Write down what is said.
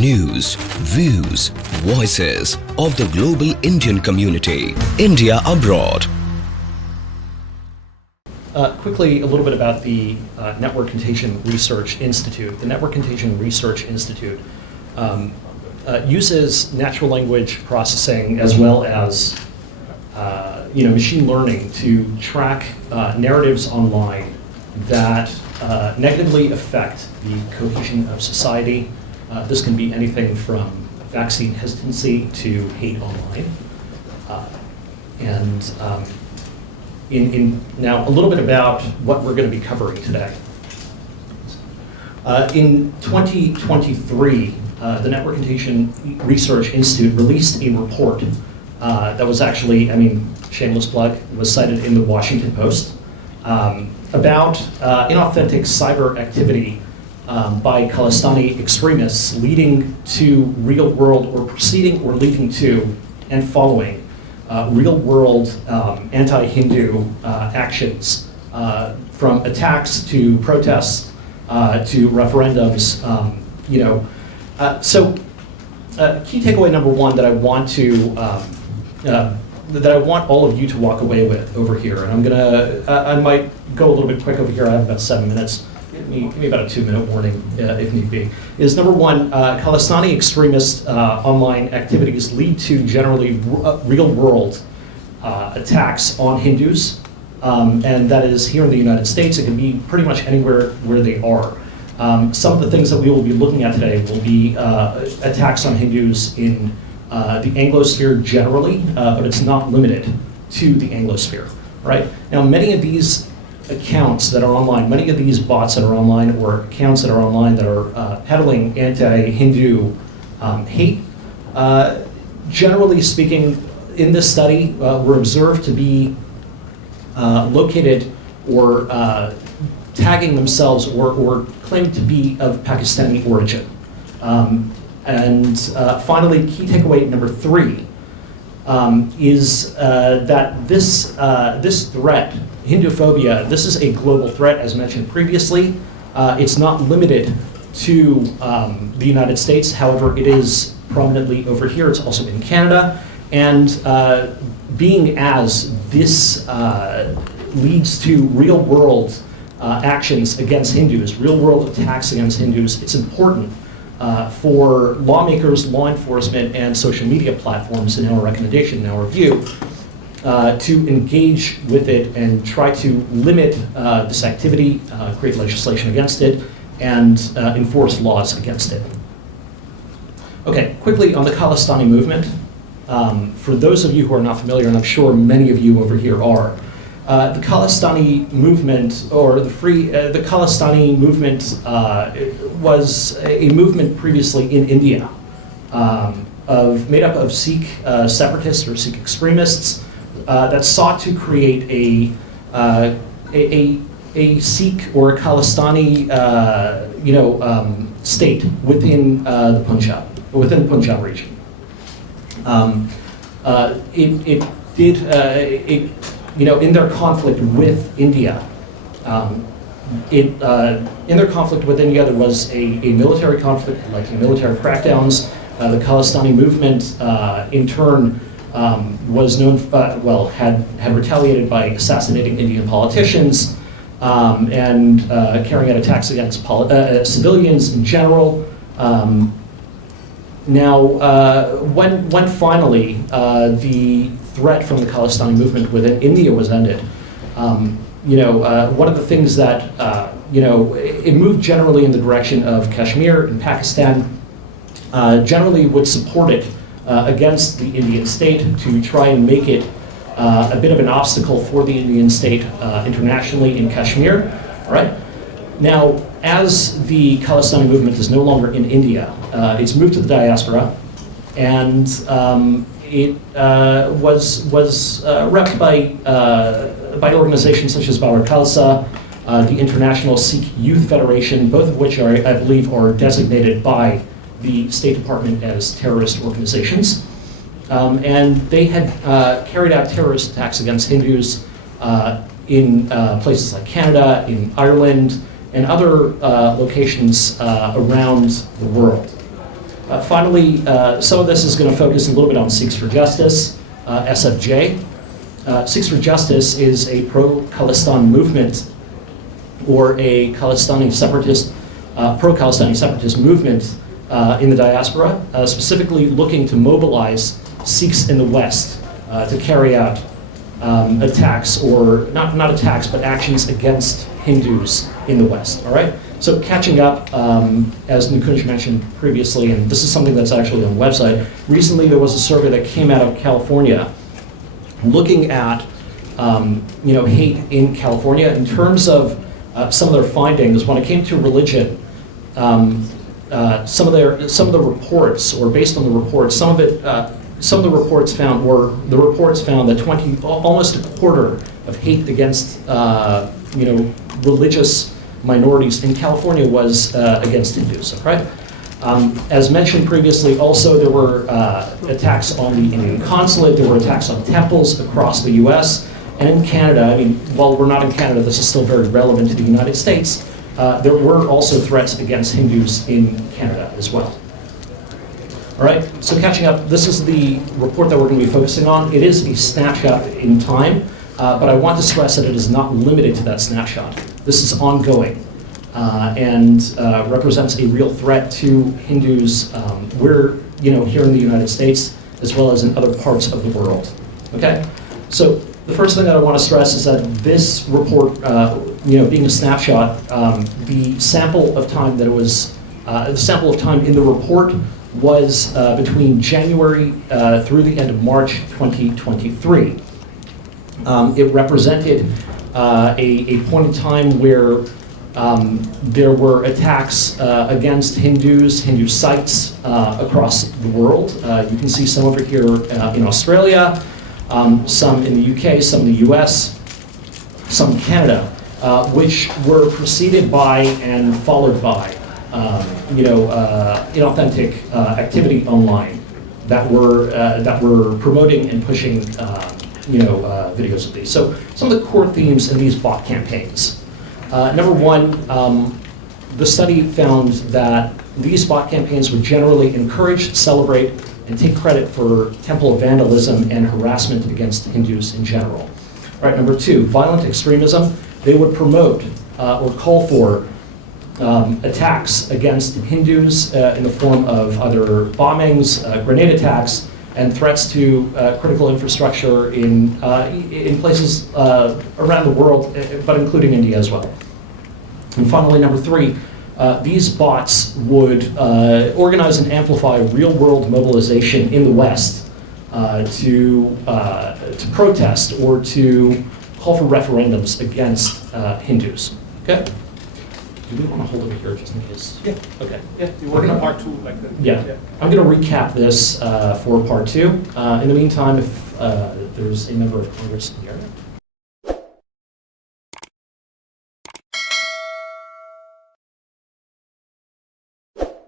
news, views, voices of the global Indian community. India abroad. Quickly, a little bit about the Network Contagion Research Institute. The Network Contagion Research Institute uses natural language processing as well as machine learning to track narratives online that negatively affect the cohesion of society. This can be anything from vaccine hesitancy to hate online. Now, a little bit about what we're going to be covering today. In 2023, the Network Contagion Research Institute released a report that was actually, shameless plug, was cited in the Washington Post about inauthentic cyber activity by Khalistani extremists leading to real world or preceding or leading to and following real-world anti-Hindu actions, from attacks to protests to referendums. Key takeaway number one that I want all of you to walk away with over here, and I might go a little bit quick over here. I have about 7 minutes. Give me about a 2-minute warning if need be. Is number one, Khalistani extremist online activities lead to generally real-world attacks on Hindus, and that is here in the United States. It can be pretty much anywhere where they are. Some of the things that we will be looking at today will be attacks on Hindus in the Anglosphere generally, but it's not limited to the Anglosphere, right? Now, many of these accounts that are online, many of these bots that are online or accounts that are online that are peddling anti-Hindu hate, generally speaking, in this study, were observed to be located or tagging themselves or claiming to be of Pakistani origin. Finally, key takeaway number 3 is that this threat, Hinduphobia, this is a global threat, as mentioned previously. It's not limited to the United States. However, it is prominently over here. It's also in Canada. And being as this leads to real-world actions against Hindus, real-world attacks against Hindus, it's important for lawmakers, law enforcement, and social media platforms, in our recommendation, in our view, to engage with it and try to limit this activity, create legislation against it, and enforce laws against it. Okay, quickly on the Khalistani movement. For those of you who are not familiar, and I'm sure many of you over here are, the Khalistani movement, or the Khalistani movement was a movement previously in India, made up of Sikh separatists or Sikh extremists that sought to create a Sikh or a Khalistani state within the Punjab region. In their conflict with India, there was a military conflict, like military crackdowns. The Khalistani movement, in turn, was known, had retaliated by assassinating Indian politicians and carrying out attacks against civilians in general. When finally the threat from the Khalistani movement within India was ended, one of the things that, it moved generally in the direction of Kashmir in Pakistan, generally would support it against the Indian state to try and make it a bit of an obstacle for the Indian state internationally in Kashmir, all right? Now, as the Khalistani movement is no longer in India, it's moved to the diaspora, and it was repped by organizations such as Bawar Khalsa, the International Sikh Youth Federation, both of which I believe are designated by the State Department as terrorist organizations. And they had carried out terrorist attacks against Hindus in places like Canada, in Ireland, and other locations around the world. Finally, some of this is going to focus a little bit on Sikhs for Justice, SFJ. Sikhs for Justice is a pro-Khalistan movement, or a Khalistani separatist, pro-Khalistani separatist movement in the diaspora, specifically looking to mobilize Sikhs in the West to carry out attacks, or not attacks, but actions against Hindus in the West, all right? So catching up, as Nikunj mentioned previously, and this is something that's actually on the website, recently there was a survey that came out of California looking at hate in California in terms of some of their findings. When it came to religion, some of the reports, or based on the reports, some of the reports found that almost a quarter of hate against religious minorities in California was against Hindus, right? As mentioned previously, also there were attacks on the Indian consulate, there were attacks on temples across the US, and in Canada, I mean, while we're not in Canada, this is still very relevant to the United States, there were also threats against Hindus in Canada as well. All right, so catching up, this is the report that we're going to be focusing on. It is a snapshot in time, but I want to stress that it is not limited to that snapshot. This is ongoing and represents a real threat to Hindus here in the United States, as well as in other parts of the world. Okay, so the first thing that I want to stress is that this report, being a snapshot, the sample of time that it was, the sample of time in the report was between January through the end of March 2023. It represented a point in time where there were attacks against Hindus, Hindu sites across the world. You can see some over here in Australia, some in the UK, some in the US, some in Canada, which were preceded by and followed by inauthentic activity online that were promoting and pushing videos of these. So some of the core themes in these bot campaigns. Number one, the study found that these bot campaigns would generally encourage, celebrate, and take credit for temple vandalism and harassment against Hindus in general. All right, number two, violent extremism. They would promote or call for attacks against Hindus in the form of either bombings, grenade attacks, and threats to critical infrastructure in places around the world, but including India as well. And finally, number three, these bots would organize and amplify real-world mobilization in the West to protest or to call for referendums against Hindus. Okay? Do we want to hold it here just in case? Yeah. Okay. Yeah, you work on part two like that. Yeah. I'm going to recap this for part two. In the meantime, if there's a member of Congress here.